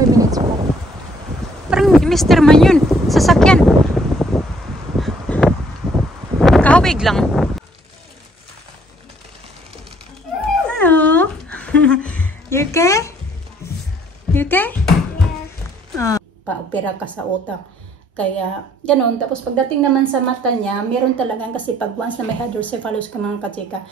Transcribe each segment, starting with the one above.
5 minutes po. Parang Mr. Man yun. Sasakyan. Kahawig lang. Hello. You okay? You okay? Yeah. Pa-opera ka sa utak. Kaya, ganun. Tapos pagdating naman sa mata niya, meron talagang kasi pag once na may hydrocephalus ka mga kachika,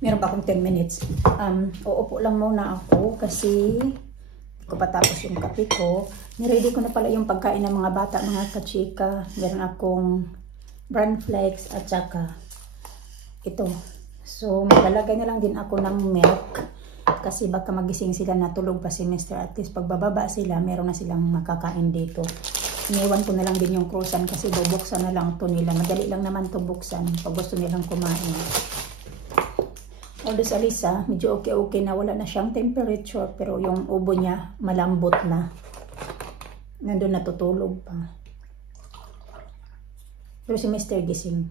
meron pa akong 10 minutes. Uupo lang muna ako kasi hindi ko patapos yung kape ko. Niready ko na pala yung pagkain ng mga bata, mga kachika. Meron akong bran flakes at saka ito. So, maglalagay na lang din ako ng milk kasi baka magising sila, natulog pa si Mr. At least pagbababa sila, meron na silang makakain dito. Iniwan ko na lang din yung croissant kasi bubuksan na lang to nila. Madali lang naman to buksan pag gusto nilang kumain. Although sa Lisa, medyo okay na, wala na siyang temperature, pero yung ubo niya malambot na. Nandun natutulog pa. Pero si Mr. gising.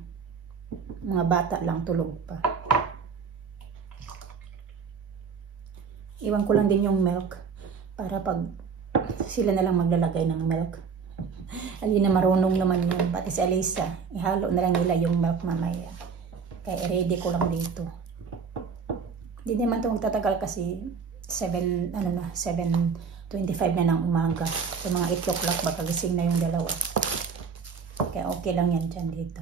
Mga bata lang tulog pa. Iwan ko lang din yung milk para pag sila na lang maglalagay ng milk. Alina marunong naman yun. Pati si Alisa, ihalo na lang nila yung milk mamaya. Kaya ready ko lang dito. Hindi naman ito magtatagal kasi 7:25 na ng umaga. So mga 8 o'clock baka gising na yung dalawa. Kaya okay lang yan dyan dito.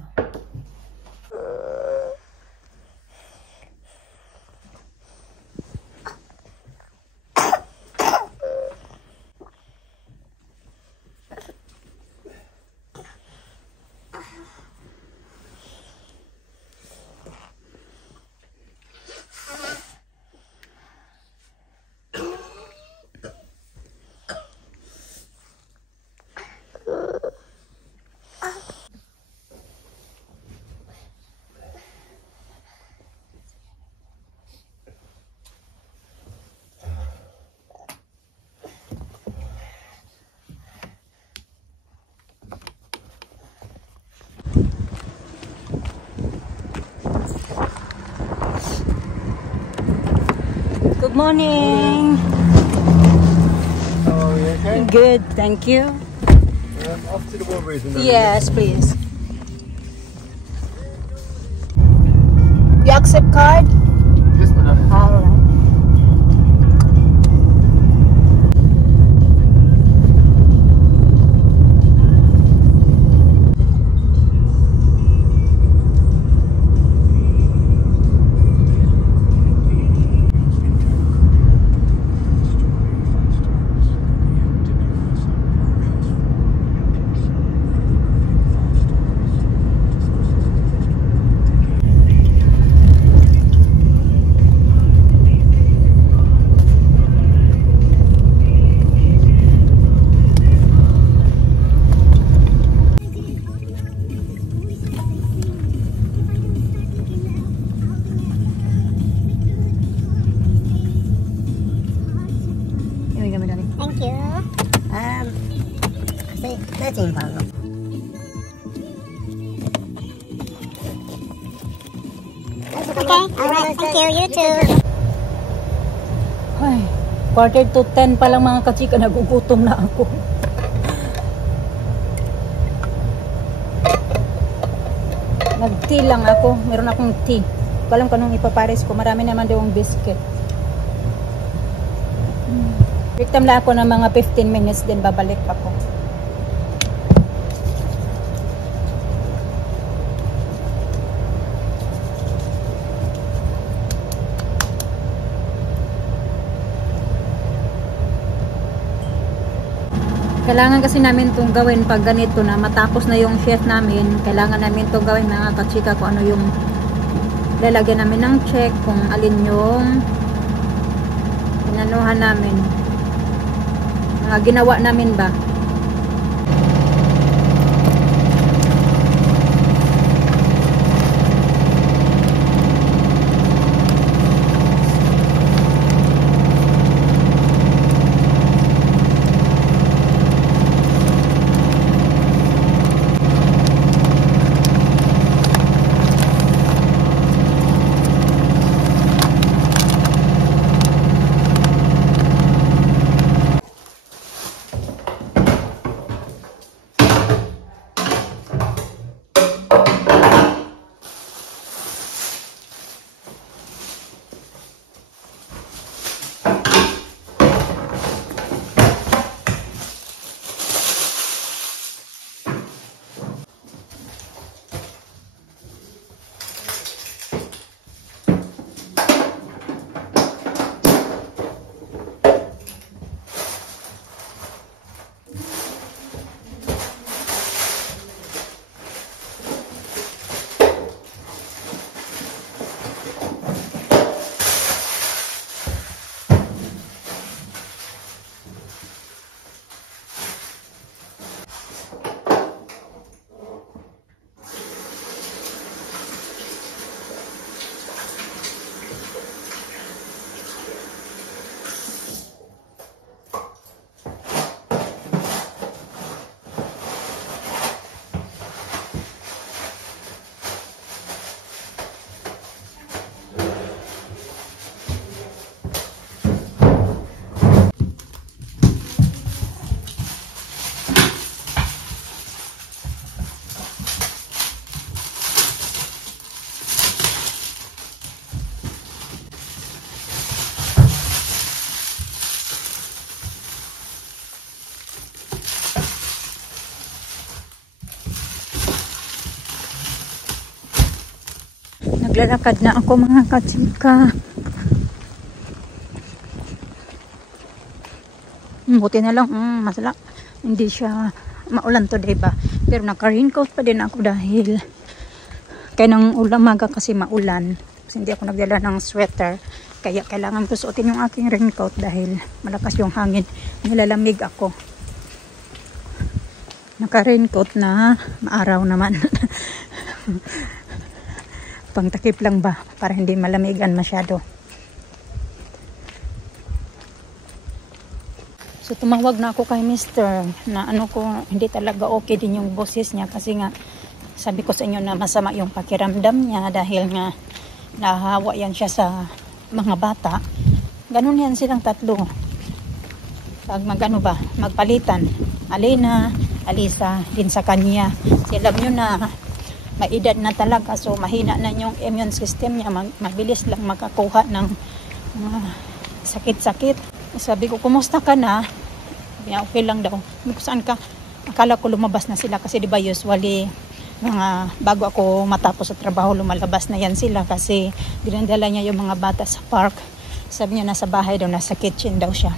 Good morning. How are you? Okay? Good, thank you. Off to the Walgreens. Yes, please. You accept card? Yes, madam. All right. Thank you. 13 pounds. Okay, alright, thank you, you too. Ay, Quarter to 10 pa lang mga kachika, nagugutom na ako. Nag-tea lang ako. Meron akong tea. Alam ko nung ipapares ko. Marami naman daw yung biscuit. Break time lang ako ng mga 15 minutes din babalik ako. Kailangan kasi namin itong gawin pag ganito na matapos na yung shift namin. Kailangan namin itong gawin mga kachika kung ano yung lalagyan namin ng check, kung alin yung inanuhan namin. Mga ginawa namin ba. Naglalakad na ako mga kachika. Buti na lang, masala. Hindi siya maulan today ba. Pero naka-raincoat pa din ako dahil kaya nang umaga kasi maulan. Kasi hindi ako nagdala ng sweater. Kaya kailangan ko suotin yung aking raincoat dahil malakas yung hangin. Nilalamig ako. Naka-raincoat na maaraw naman. Pangtakip lang ba para hindi malamigan masyado. So tumawag na ako kay Mr. na ano ko, hindi talaga okay din yung boses niya kasi nga sabi ko sa inyo na masama yung pakiramdam niya dahil nga nahahawa yan siya sa mga bata. Ganun yan silang tatlo. Pag magano ba, magpalitan. Alina, Alisa, din sa kanya. Sila nyo na may edad na talaga, so mahina na yung immune system niya, mabilis lang makakuha ng sakit-sakit. Sabi ko, kumusta ka na? Okay lang daw. Saan ka? Akala ko lumabas na sila kasi diba usually mga bago ako matapos sa trabaho lumalabas na yan sila kasi dinadala niya yung mga bata sa park. Sabi niya nasa bahay daw, nasa kitchen daw siya.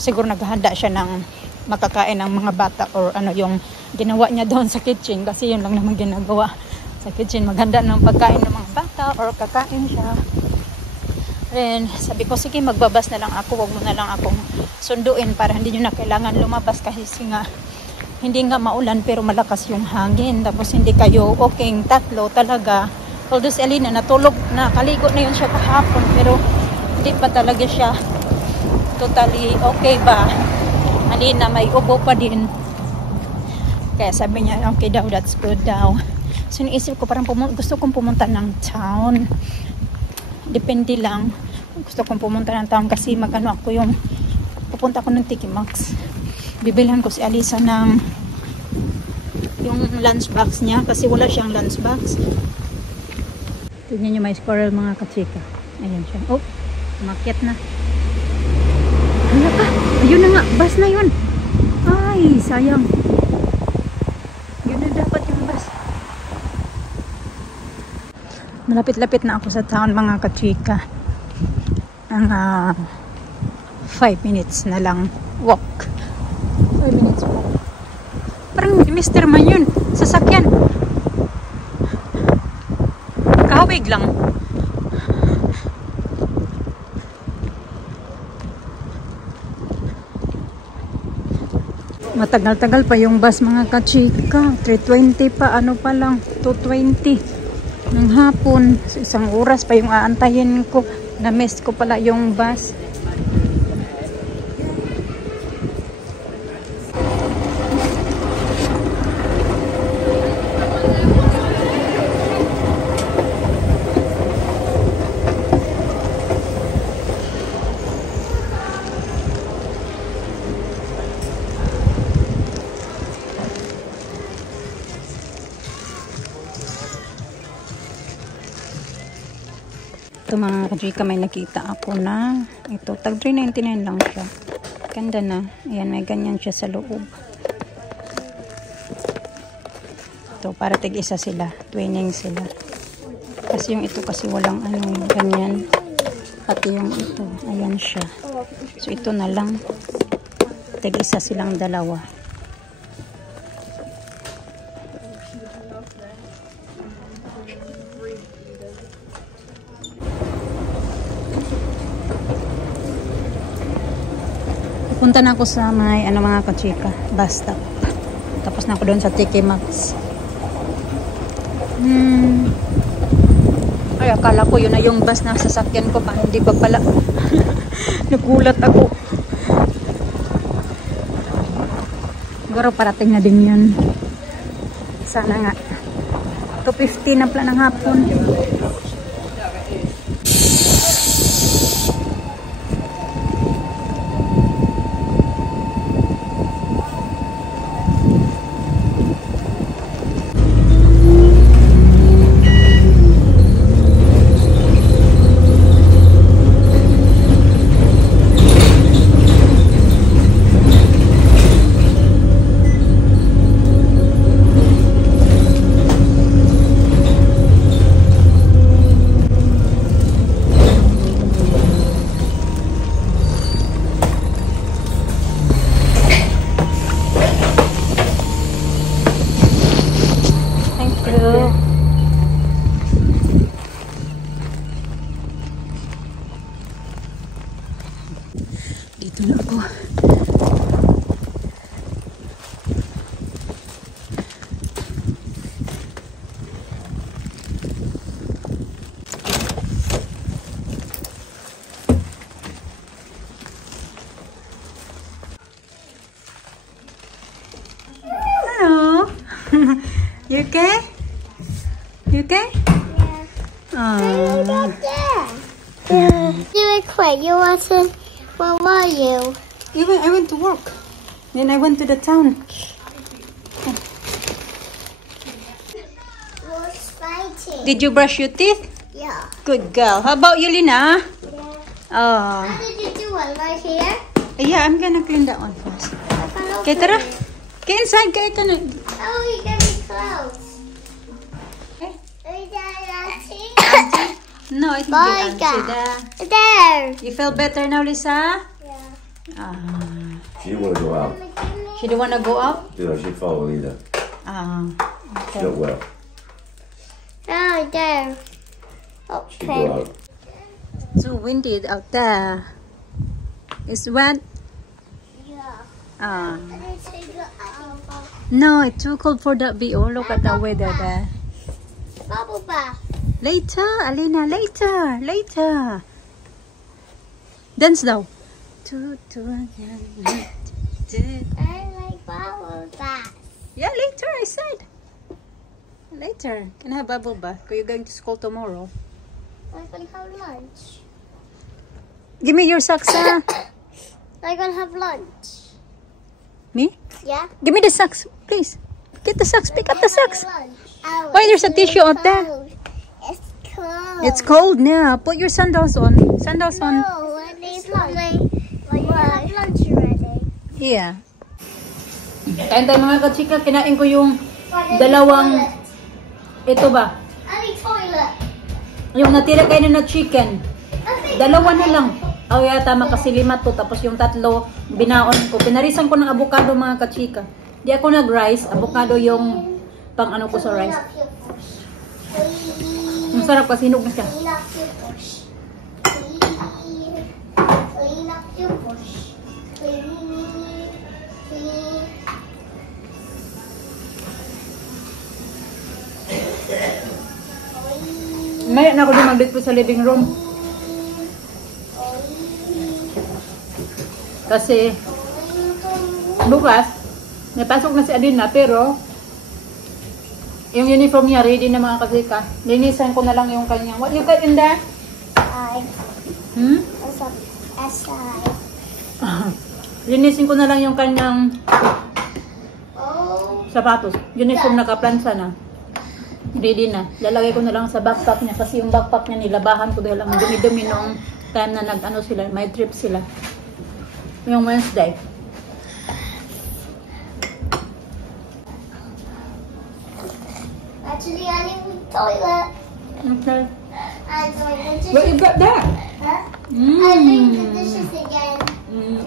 Siguro naghahanda siya ng makakain ng mga bata or ano yung ginawa niya doon sa kitchen kasi yun lang naman ginagawa sa kitchen, maghanda ng pagkain ng mga bata or kakain siya. Then sabi ko sige magbabas na lang ako, wag mo na lang akong sunduin para hindi nyo na kailangan lumabas kasi nga hindi nga maulan pero malakas yung hangin tapos hindi kayo okay tatlo talaga. Although si Alina natulog na, kaligo na yun siya kahapon pero hindi pa talaga siya totally okay ba. Alina may ubo pa din. Kaya sabi niya, okay daw, that's good daw. So naisip ko, parang gusto kong pumunta ng town. Depende lang Gusto kong pumunta ng town kasi magano ako yung pupunta ko ng Tiki Max. Bibilhan ko si Alisa ng yung lunchbox niya kasi wala siyang lunchbox. Tignan nyo may squirrel mga kachika. Ayan siya. Oh, umakyat na. Hala pa. Ayun na nga. Bus na yun. Ay, sayang. Yun na dapat yung bus. Malapit-lapit na ako sa town mga kachika. Ang 5 minutes na lang walk. 5 minutes walk. Parang Mr. Man yun. Sasakyan. Kahawig lang. Matagal-tagal pa yung bus mga kachika. 3:20 pa. Ano pa lang. 2:20 ng hapon. So, isang oras pa yung aantayin ko. Na-miss ko pala yung bus. Ito mga kachika, may nakita ako na ito, tag 3.99 lang siya. Ganda na. Ayan, may ganyan siya sa loob. Ito, para tig-isa sila. Twinning sila. Kasi yung ito kasi walang ano, ganyan. Pati yung ito, ayan siya. So ito na lang. Tig-isa silang dalawa. Punta na ako sa may ano mga kachika, bus stop. Tapos na ako doon sa Tiki Max. Ay, akala ko yun na yung bus na sasakyan ko pa. Hindi pa pala. Nagulat ako. Siguro parating na din yun. Sana nga. 2:50 na pala ng hapon. Dito na ako. Hello. You okay? You okay? Yeah. You were quick. You wasn't. Where were you? I went to work. Then I went to the town. Was fighting. Did you brush your teeth? Yeah. Good girl. How about you, Lina? Yeah. Oh. How did you do it? Right here? Yeah, I'm gonna clean that one first. Okay, tara. Get inside. Get ka na. Oh, you got me clothes. Okay. Is that Auntie? No, I think Bye, you're answered. There. You feel better now, Lisa? Yeah. She didn't want to go out. She don't want to go out? You know, she follow either. Okay. She's not well. Oh, there. She Okay. go out. So windy out there. It's wet? Yeah. No, it's too cold for that view. Look at the weather there. Bubble bath. Later, Alina, later. Dance daw. I like bubble bath. Yeah, later, I said. Later. Can I have bubble bath? Are you going to school tomorrow? I'm going to have lunch. Give me your socks. I'm gonna have lunch. Me? Yeah? Give me the socks, please. Get the socks. Pick up the socks. Oh, Why, there's a tissue out there. cold. It's cold. It's cold now. Put your sandals on. Sandals on. No, I need lunch. You have lunch already. Yeah. Kain tayo mga kachika. Kinain ko yung dalawang, ito ba? I need toilet. Yung natira kayo na chicken. Dalawa na lang. Oh yeah, tama kasi 5 to. Tapos yung 3, binaon ko. Pinarisan ko ng avocado mga kachika. Di ako nag-rice. Avocado yung pang ano ko sa rice. Ang sarap kasi hinog na siya. Clean up your bush. Clean up your bush. Clean. Maya na ako din mag-date sa living room. Kasi bukas, may pasok na si Adina, pero yung uniform niya ready na mga kasika. Linisan ko na lang yung kanyang. What you got in there? What's up? Aside. Linisin ko na lang yung kanyang Oh. sapatos. Uniform nakaplansa na. Ready na. Lalagay ko na lang sa backpack niya kasi yung backpack niya nilabahan ko dahil ang dumi-dumi nung time na nag-ano sila, may trip sila. Yung Wednesday. Actually, I need the toilet. Okay. I'm doing the dishes. What you got there? Huh? I'm doing the Mm. dishes again.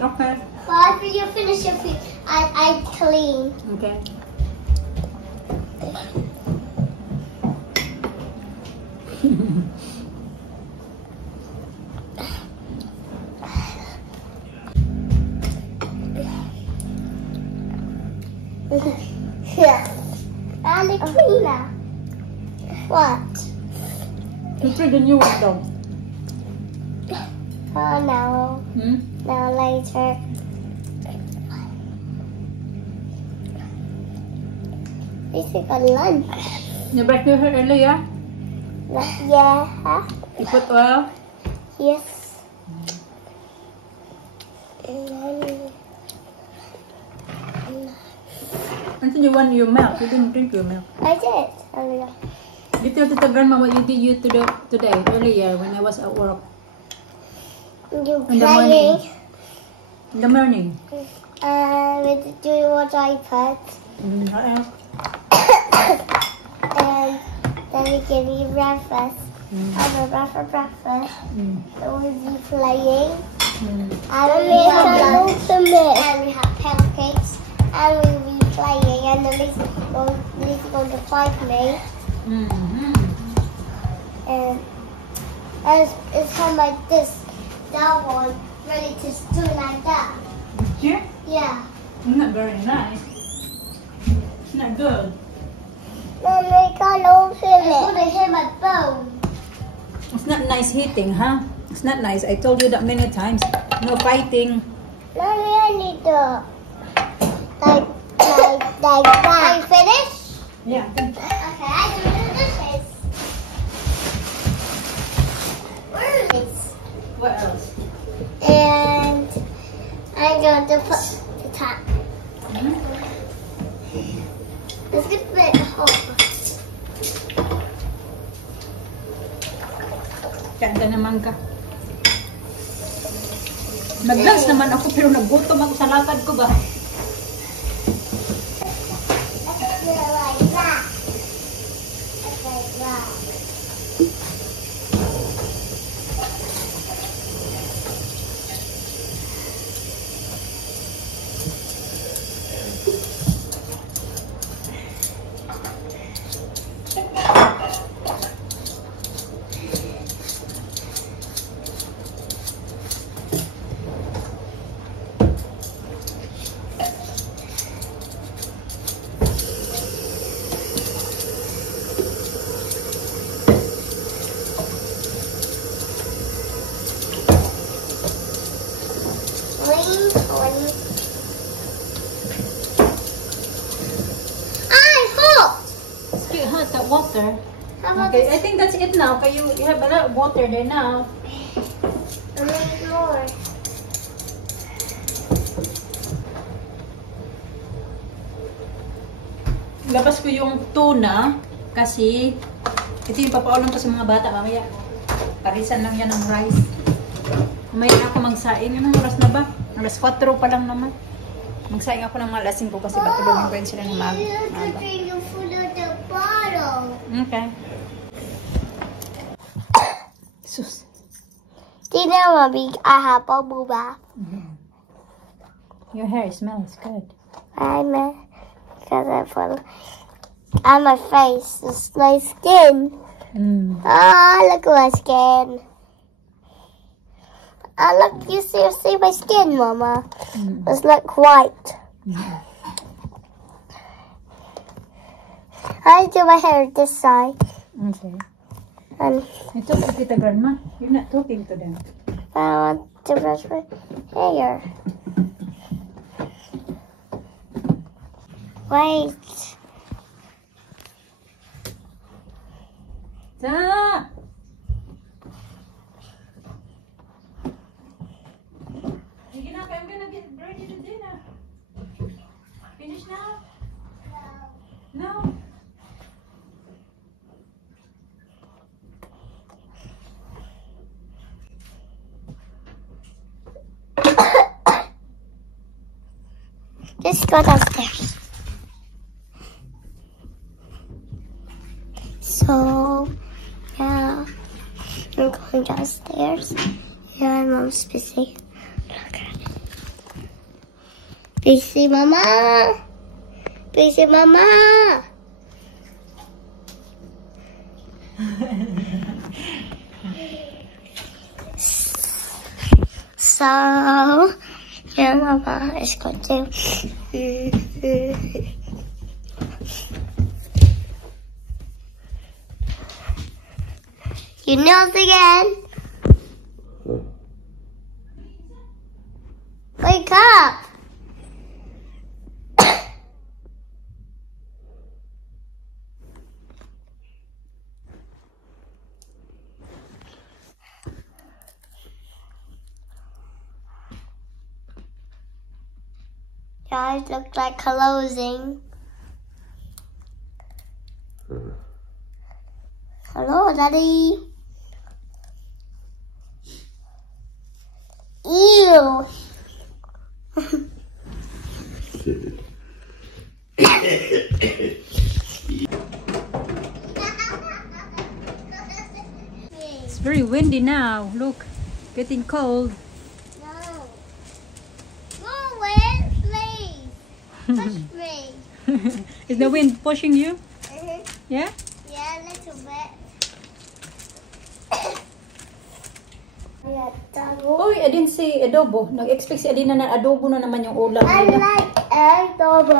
Okay. But after you finish your food, I clean. Okay. Yeah. And the cleaner. What? Let's try the new one though. Oh no. Now later. This is a lunch. You brush your hair earlier? Yeah. You put oil? Yes. Until you want your milk. You didn't drink your milk. I did. Earlier. You tell Tita Grandma what you did today, earlier when I was at work. You In the morning. playing. In the morning. Do you watch iPad? What else? And then we can eat breakfast. Have a breakfast. Mm. Then we'll be playing. Mm. And we have lunch. And we have pancakes. And we'll be playing. And then Lizzie's going to fight me. Mm-hmm. And it's kind of like this. That one ready to do like that. Here? Yeah. Not very nice. It's not good. Then we can open it. It's going to hit my bone. It's not nice hitting, huh? It's not nice. I told you that many times. No fighting. Mommy, I need to like that. Are you finished? Yeah. Okay, I do the dishes. Where is this? What else? And I'm going to put the top. Hmm? It's a bit hot. Kanda naman ka. Nag-dance naman ako pero nagutom ako sa lakad ko ba? Like that. Like that. That water. How about Okay, I think that's it now. Okay, you have a lot of water there now. a little shower. Labas ko yung tuna kasi ito yung papaulam ko sa mga bata mamaya. Parisan lang yan ng rice. Mamaya ako magsaing. Anong oras na ba? Alas 4 pa lang naman. Magsaing ako ng mga alas 5 kasi batulungin ko yun sila ng maga. Drink the food out the bottle. Okay. Sus. Do you know, Mommy, I have bubble bath. Your hair smells good. Because I put on my face. It's my skin. Oh, look at my skin. Oh, look, you see my skin, Mama? It's like white. I do my hair this side. Okay. And Ito si Tita Grandma. You're not talking to them. I want to brush my hair. Wait. Ta! Sige na, I'm gonna get ready to dinner. Finish now? No. Just go downstairs. So, yeah, I'm going downstairs. Yeah, Mom's busy. Look at it. Busy, Mama. Busy, Mama. So, yeah, Mama is going to. You nailed again. Wake up. Guys look like closing. Hello, Daddy. Ew. It's very windy now. Look, getting cold. No. Go away, please. Push me. Is the wind pushing you? Yeah? Yeah, a little bit. Uy, I didn't see adobo. Nag-expect si Adina na adobo na naman yung ulam I nila. like adobo.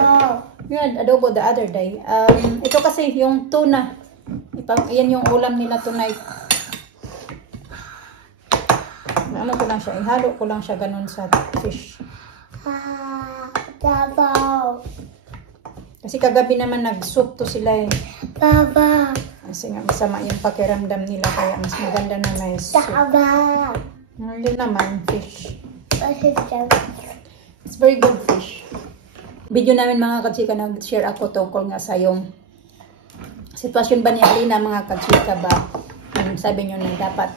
We had adobo the other day. Ito kasi yung tuna. Yan yung ulam nila tonight. Ano ko lang siya, ihalo ko lang siya ganun sa fish. Adobo. Kasi kagabi naman nag-soup to sila eh. Baba. Kasi nga masama yung pakiramdam nila kaya mas maganda na may soup. Baba. Hindi naman, fish. What is that? It's very good fish. Video namin mga kachika, nag-share ako tungkol nga sa yung sitwasyon ba ni Alina mga kachika ba. Sabi nyo na dapat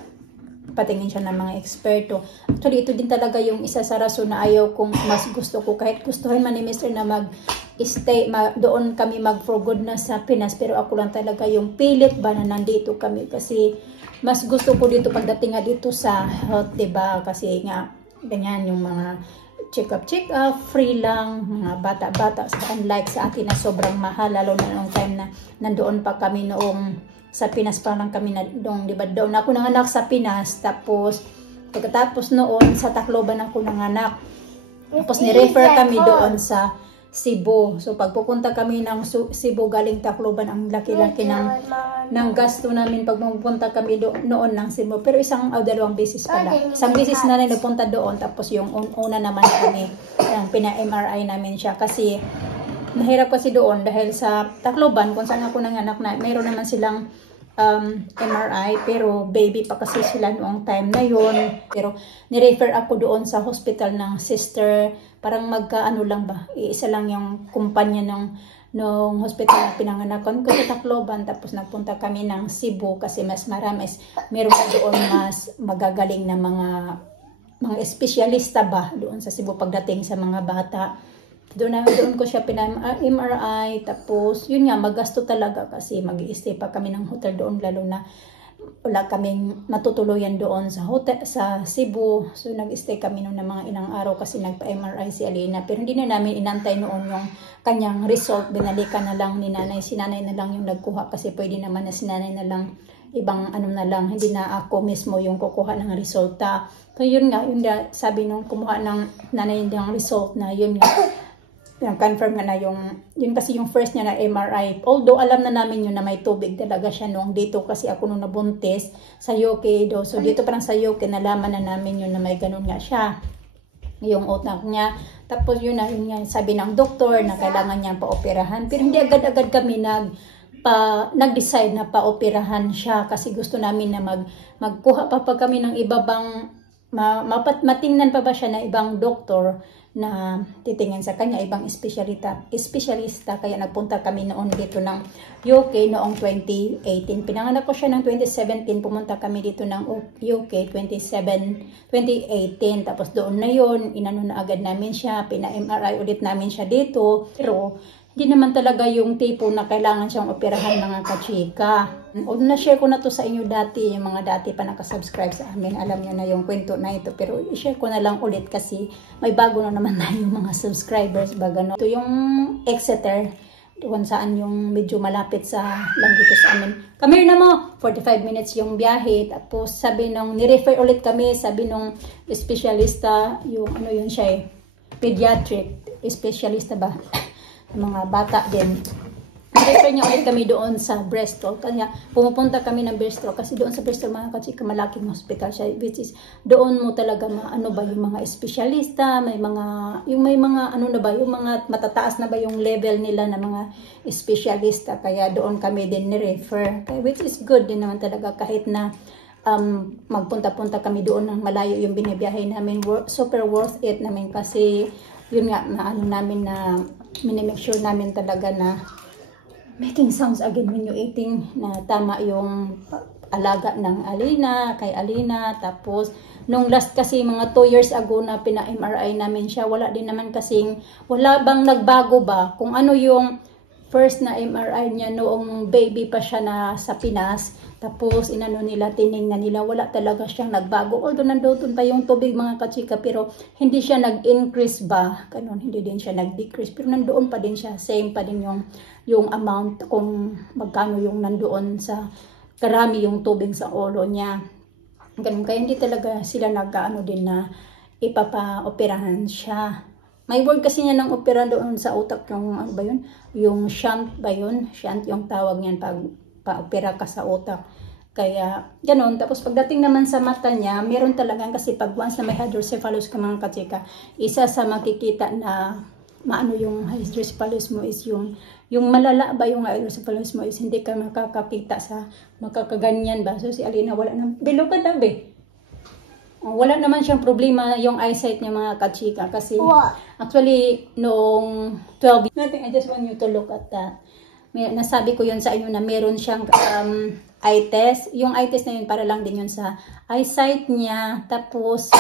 patingin siya ng mga eksperto. Actually, ito din talaga yung isa sa rason na ayaw kong mas gusto ko. Kahit gustuhin man ni Mr. na mag-stay, doon kami mag-for good na sa Pinas. Pero ako lang talaga yung pilit ba na nandito kami. Kasi mas gusto ko dito pagdating nga dito sa health, diba? Kasi nga, ganyan yung mga check-up, free lang, mga bata-bata. Unlike sa atin na sobrang mahal, lalo na noong time na nandoon pa kami noong sa Pinas pa lang kami na doon, diba? Doon ako nanganak sa Pinas, tapos pagkatapos noon sa Tacloban ako nanganak. Tapos ni-refer kami doon sa Cebu. So pagpupunta kami ng Cebu galing Tacloban, ang laki-laki ng gasto namin pag pupunta kami noon ng Cebu. Pero dalawang beses pala. Isang beses na rin napunta doon, tapos yung una naman kami, pina-MRI namin siya. Kasi nahirap kasi doon dahil sa Tacloban, kung saan ako nanganak na, mayroon naman silang MRI, pero baby pa kasi sila noong time na yun. Pero nirefer ako doon sa hospital ng sister, parang magkaano lang ba, isa lang yung kumpanya nung hospital na pinanganakan ko sa Tacloban. Tapos nagpunta kami ng Cebu kasi mas marami, meron doon mas magagaling na mga espesyalista ba doon sa Cebu pagdating sa mga bata. Doon ko siya MRI, tapos yun nga, magasto talaga kasi mag-i-stay pa kami ng hotel doon, lalo na wala kaming matutuluyan doon sa hotel sa Cebu. So nag-stay kami noon ng mga ilang araw kasi nagpa-MRI si Alina, pero hindi na namin inantay noon yung kanyang result. Binalikan na lang ni nanay, si nanay na lang yung nagkuha kasi pwede naman na si nanay na lang, ibang ano na lang, hindi na ako mismo yung kukuha ng resulta. So yun nga, sabi nung kumuha ng nanay ng result na yun nga, confirm na yun kasi yung first niya na MRI. Although alam na namin yun na may tubig talaga siya nung dito kasi ako nung nabuntis sa UK do. So dito parang sa UK nalaman na namin yun na may ganun nga siya, yung utak niya. Tapos yun nga, sabi ng doktor na kailangan niya pa-operahan. Pero hindi agad-agad kami nag-decide na pa-operahan siya kasi gusto namin na magkuha pa kami ng iba bang matingnan pa ba siya na ibang doktor na titingin sa kanya, ibang espesyalista. Kaya nagpunta kami noon dito ng UK noong 2018. Pinanganak ko siya ng 2017, pumunta kami dito ng UK 2018. Tapos doon na yun, inano na agad namin siya, pina-MRI ulit namin siya dito. Pero hindi naman talaga yung tipo na kailangan siyang operahan, mga kachika. O na-share ko na to sa inyo dati, yung mga dati pa nakasubscribe sa amin, alam niyo na yung kwento na ito. Pero i-share ko na lang ulit kasi may bago na naman na yung mga subscribers ba gano'n. Ito yung Exeter, kung saan yung medyo malapit lang dito sa amin. Come here na mo, 45 minutes yung biyahe. Tapos sabi nirefer ulit kami, sabi nung espesyalista, yung ano yun siya pediatric, espesyalista ba? Mga bata din. Refer niya ulit kami doon sa Bristol. Kaya pumupunta kami ng Bristol kasi doon sa Bristol, mga kachika, malaking hospital siya, which is doon mo talaga ano ba yung mga espesyalista, may mga ano na ba, yung mga matataas na ba yung level nila na mga espesyalista. Kaya doon kami din ni-refer, which is good din naman talaga kahit na magpunta-punta kami doon ng malayo yung binibiyahe namin. Super worth it namin kasi yun nga, na ano namin na minimake sure namin talaga na making sounds again when you eating, na tama yung alaga ng kay Alina. Tapos nung last kasi mga 2 years ago na pina-MRI namin siya, wala bang nagbago ba kung ano yung first na MRI niya noong baby pa siya na sa Pinas. Tapos tiningnan nila, wala talaga siyang nagbago. Although nandoon pa yung tubig, mga kachika, pero hindi siya nag-increase ba, ganun, hindi din siya nag-decrease, pero nandoon pa din siya, same pa din yung amount kung magkano yung nandoon sa karami yung tubig sa ulo niya. Ganun, kaya hindi talaga sila nag-ano din na ipapa-operahan siya. May word kasi niya ng opera doon sa utak, yung ano ba yun? Yung shunt ba yun? Shunt yung tawag niyan pag pa-opera ka sa utak. Kaya ganoon. Tapos pagdating naman sa mata niya, meron talagang, kasi pag once na may hydrocephalus ka, mga kachika, isa sa makikita na maano yung hydrocephalus mo is yung malala ba yung hydrocephalus mo is hindi ka makakakita makakaganyan ba. So si Alina wala na, bilo ka tabi. Wala naman siyang problema yung eyesight niya, mga kachika, kasi actually noong 12, nothing, I just want you to look at that. Nasabi ko yun sa inyo na meron siyang eye test. Yung eye test na yun para lang din yun sa eyesight niya. Tapos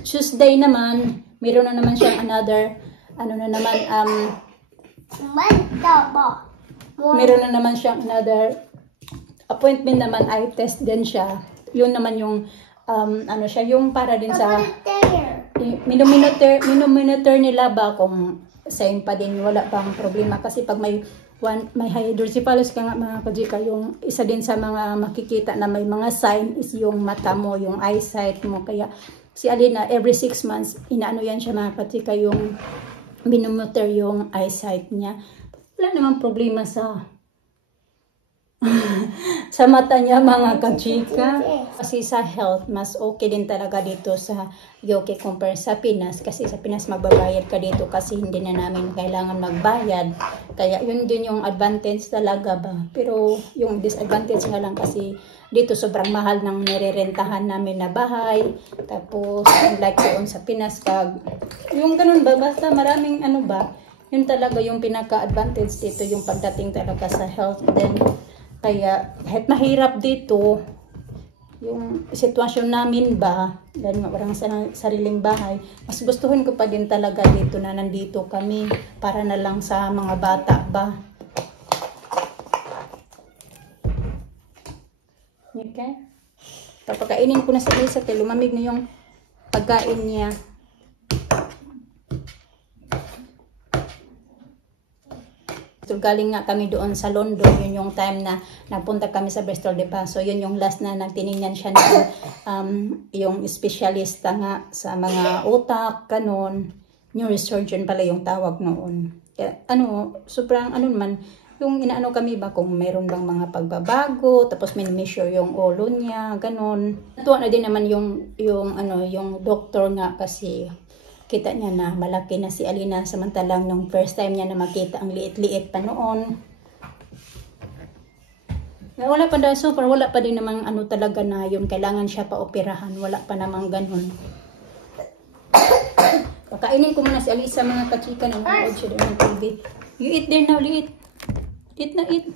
Tuesday naman, meron na naman siyang another, meron na naman siyang another appointment naman, eye test din siya. Yun naman yung yung para din sa minomonitor nila ba kung same pa din, wala pang problema. Kasi pag may hydrocephalus ka nga, mga kajika, yung isa din sa mga makikita na may mga sign is yung mata mo, yung eyesight mo. Kaya si Alina every 6 months inaano yan siya, mga kajika, yung minomonitor yung eyesight niya. Wala namang problema sa sa mata niya mga kachika. Kasi sa health, mas okay din talaga dito sa UK compare sa Pinas. Kasi sa Pinas magbabayad ka dito kasi hindi na namin kailangan magbayad. Kaya yun din yung advantage talaga ba. Pero yung disadvantage nga lang kasi dito sobrang mahal ng nirerentahan namin na bahay. Tapos unlike doon sa Pinas, yung ganun ba, basta maraming ano ba, yun talaga yung pinaka-advantage dito, yung pagdating talaga sa health. Then, kaya kahit mahirap dito, yung sitwasyon namin ba, dahil walang sariling bahay, mas gustuhin ko pa din talaga dito na nandito kami para na lang sa mga bata ba. Okay? Papakainin ko na sa isa, lumamig na yung pagkain niya. Galing nga kami doon sa London, yun yung time na napunta kami sa Bristol, diba? So yun yung last na nagtiningnan siya ng yung specialista nga sa mga utak, kanon, neurosurgeon pala yung tawag noon. Kaya, sobrang naman, yung inaano kami ba kung meron bang mga pagbabago, tapos min-measure yung ulo niya, ganon. Natuwa na din naman yung doctor nga kasi kita niya na malaki na si Alina samantalang nung first time niya na makita ang liit-liit pa noon. Wala pa daw super, wala pa din namang talaga na yun kailangan siya pa operahan, wala pa namang ganun. Pakainin ko muna si Alisa mga kachika ng manood siya ng TV. You eat there now, eat. Eat na, eat.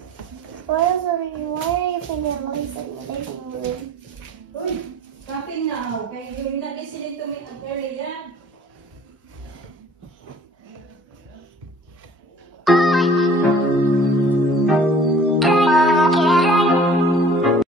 Why are you putting Elisa in the living room? Uy, coffee now. Okay, you're not listening to me earlier.